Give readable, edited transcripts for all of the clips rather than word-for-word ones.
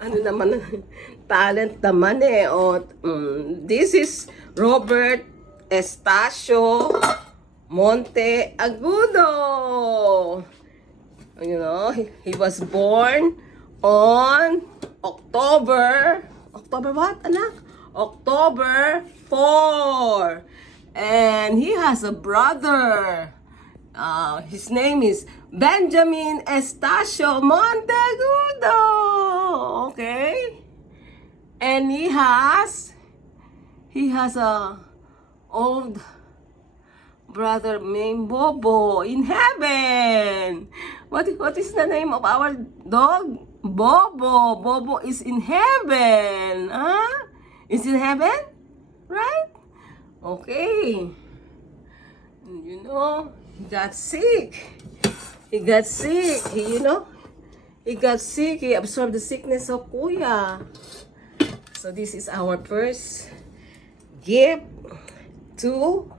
Ano naman, talent naman eh. O, this is Robert Estacio Monte Agudo. You know, he was born on October what, anak? October 4. And he has a brother. His name is Benjamin Estacio Monteagudo. Okay? And he has a old brother named Bobo in heaven. What is the name of our dog? Bobo. Bobo is in heaven. Huh? Is in heaven? Right? Okay. You know, he got sick. He got sick. He got sick. He absorbed the sickness of Kuya. So this is our first gift to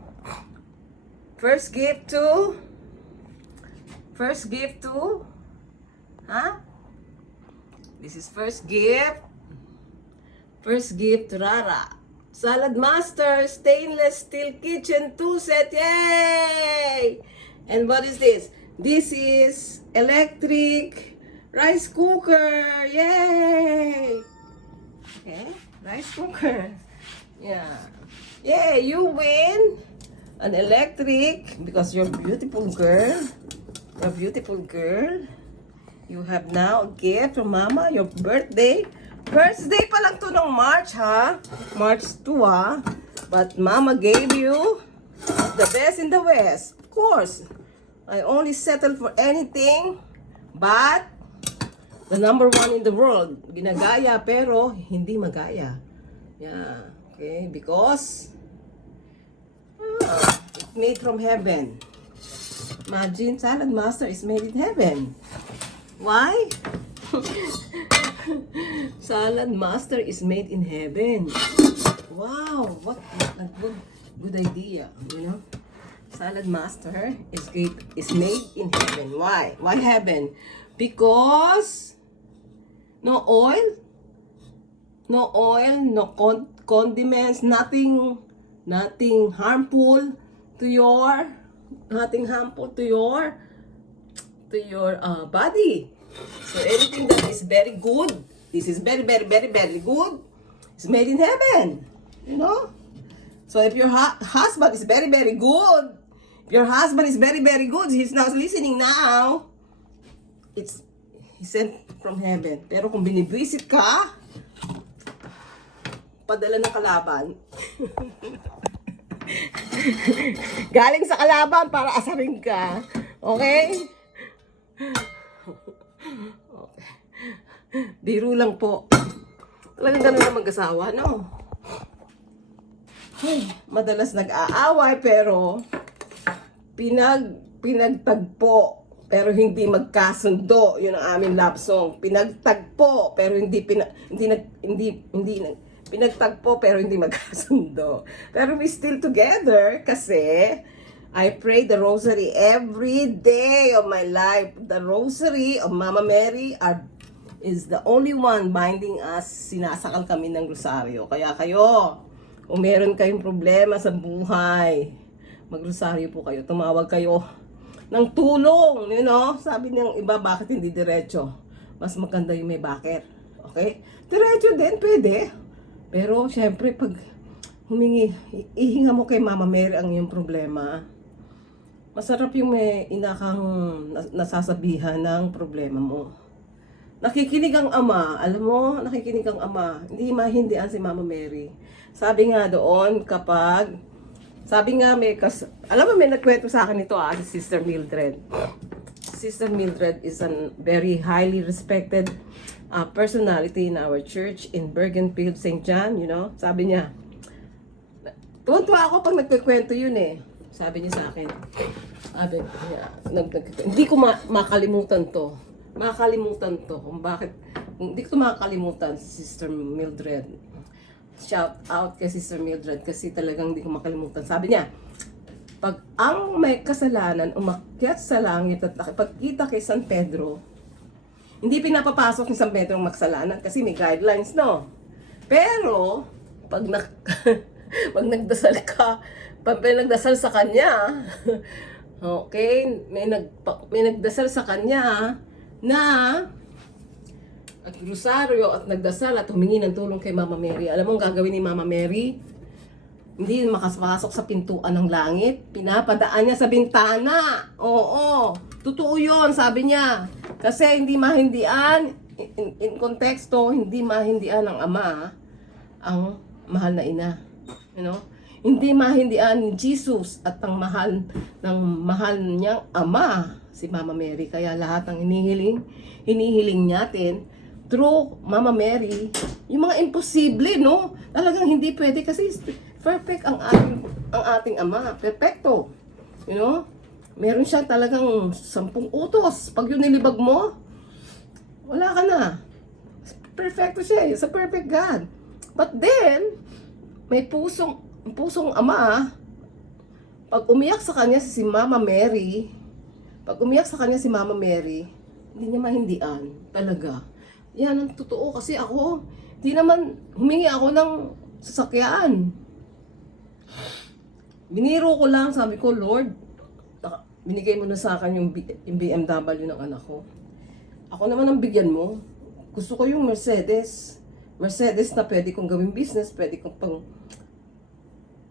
this is first gift to Rara. Salad Master stainless steel kitchen 2 set. Yay! And what is this? This is electric rice cooker. Yay! Okay, rice cooker. Yeah. Yay, you win an electric because you're a beautiful girl. You're a beautiful girl. You have now a gift from Mama, your birthday. Birthday pa lang to ng March, ha? March 2, ha? But Mama gave you the best in the West. Of course, I only settle for anything but the number 1 in the world. Ginagaya pero hindi magaya. Yeah, okay? Because it's made from heaven. Imagine, Salad Master is made in heaven. Why? Salad Master is made in heaven. Wow, what a good idea, you know? Salad Master is made in heaven. Why? Why heaven? Because no oil, no condiments, nothing harmful to your body. So anything that is very good, this is very good, is made in heaven. You know? So if your husband is very good, he's now listening now, he's sent from heaven. Pero kung binibwisit ka, padala ng kalaban. Galing sa kalaban para asarin ka. Okay? Okay. Biro lang po. Talagang ganun na mag-asawa, no? Ay, madalas nag-aaway pero pinagtagpo pero hindi magkasundo. Yun ang aming love song. Pinagtagpo pero pinagtagpo pero hindi magkasundo. Pero we still together kasi I pray the rosary every day of my life. The rosary of Mama Mary is the only one binding us. Sinasakal kami ng rosaryo. Kaya kayo, kung meron kayong problema sa buhay, magrosaryo po kayo. Tumawag kayo ng tulong. You know? Sabi ng iba, bakit hindi diretso? Mas maganda yung may bakit. Okay? Diretso din, pwede. Pero, syempre, pag ihinga mo kay Mama Mary ang iyong problema, masarap yung may inakang nasasabihan ng problema mo. Nakikinig ang ama. Alam mo, nakikinig ang ama. Hindi mahindian si Mama Mary. Sabi nga doon, alam mo, may nagkwento sa akin ito, si Sister Mildred. Sister Mildred is a very highly respected personality in our church in Bergenfield, St. John, you know. Sabi niya, tuwan-tuwa ako pag nagkikwento yun eh. Sabi niya sa akin, hindi ko makalimutan to. Kung bakit, hindi ko makalimutan si Sister Mildred. Shout out kay Sister Mildred kasi talagang hindi ko makalimutan. Sabi niya, pag ang may kasalanan umakyat sa langit at pagkita kay San Pedro, Hindi pinapapasok yung isang metrong makasalanan kasi may guidelines, no? Pero, pag, pag nagdasal ka, pag may nagdasal sa kanya, okay, may nagdasal sa kanya na at rosaryo at nagdasal at humingi ng tulong kay Mama Mary. Alam mo ang gagawin ni Mama Mary? Hindi makapasok sa pintuan ng langit. Pinapadaan niya sa bintana. Oo, totoo yun, sabi niya. Kasi hindi mahindian, in konteksto, hindi mahindian ng ama ang mahal na ina. You know? Hindi mahindian ni Jesus at ang mahal niyang ama, si Mama Mary. Kaya lahat ng hinihiling natin, through Mama Mary, yung mga imposible, no? Talagang hindi pwede kasi perfect ang ating ama. Perfecto. You know? Meron siya talagang 10 utos. Pag yun nilibag mo, wala ka na. Perfecto siya. It's a perfect God. But then, may pusong ama, pag umiyak sa kanya si Mama Mary, hindi niya mahindian. Talaga. Yan ang totoo kasi ako, di naman humingi ako ng sasakyan. Biniro ko lang, sabi ko, Lord, binigay mo na sa akin yung BMW ng anak ko. Ako naman ang bigyan mo. Gusto ko yung Mercedes. Mercedes na pwede kong gawing business, pwede kong pang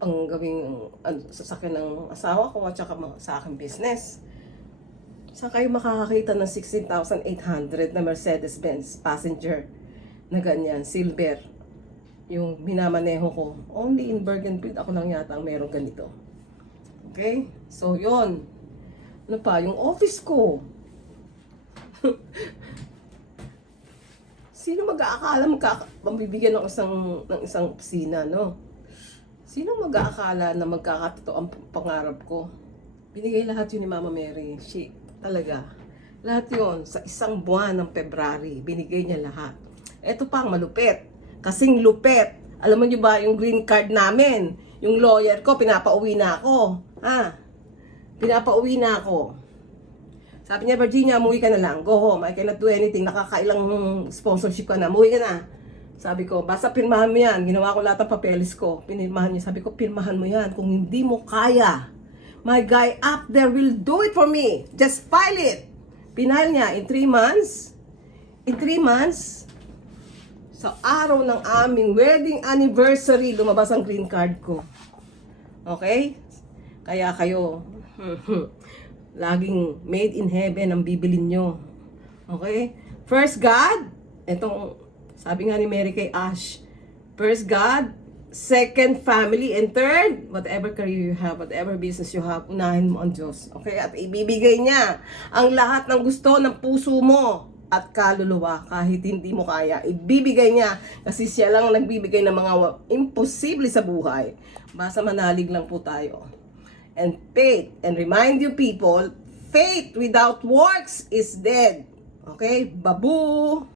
gawing sasakyan ng asawa ko at saka sa aking business. Saan kayo makakakita ng 16,800 na Mercedes-Benz passenger na ganyan, silver? Yung minamaneho ko. Only in Bergenfield ako lang yata ang meron ganito. Okay? So, yon. Ano pa? Yung office ko. Sino mag-aakala mabibigyan ng isang opisina, no? Sino mag-aakala na magkakatotoo ang pangarap ko? Binigay lahat yun ni Mama Mary. Talaga. Lahat yun. Sa isang buwan ng February, binigay niya lahat. Ito pang malupit. Kasing lupit. Alam mo niyo ba yung green card namin? Yung lawyer ko, pinapauwi na ako. Pinapauwi na ako. Sabi niya, Virginia, umuwi ka na lang. Go home. I cannot do anything. Nakakailang sponsorship ka na. Umuwi ka na. Sabi ko, basta pirmahan mo yan. Ginawa ko lahat ng papeles ko. Pinirmahan niya. Sabi ko, pirmahan mo yan. Kung hindi mo kaya, my guy up there will do it for me. Just file it. Pinahal niya in 3 months. In 3 months, sa araw ng aming wedding anniversary, lumabas ang green card ko. Okay? Kaya kayo, laging made in heaven ang bibilin nyo. Okay? First God, itong sabi nga ni Mary kay Ash, first God, second family, and third, whatever career you have, whatever business you have, unahin mo ang Diyos. Okay? At ibibigay niya ang lahat ng gusto ng puso mo at kaluluwa kahit hindi mo kaya. Ibibigay niya kasi siya lang nagbibigay ng mga imposible sa buhay. Basta manalig lang po tayo. And faith, and remind you people, faith without works is dead. Okay? Babu!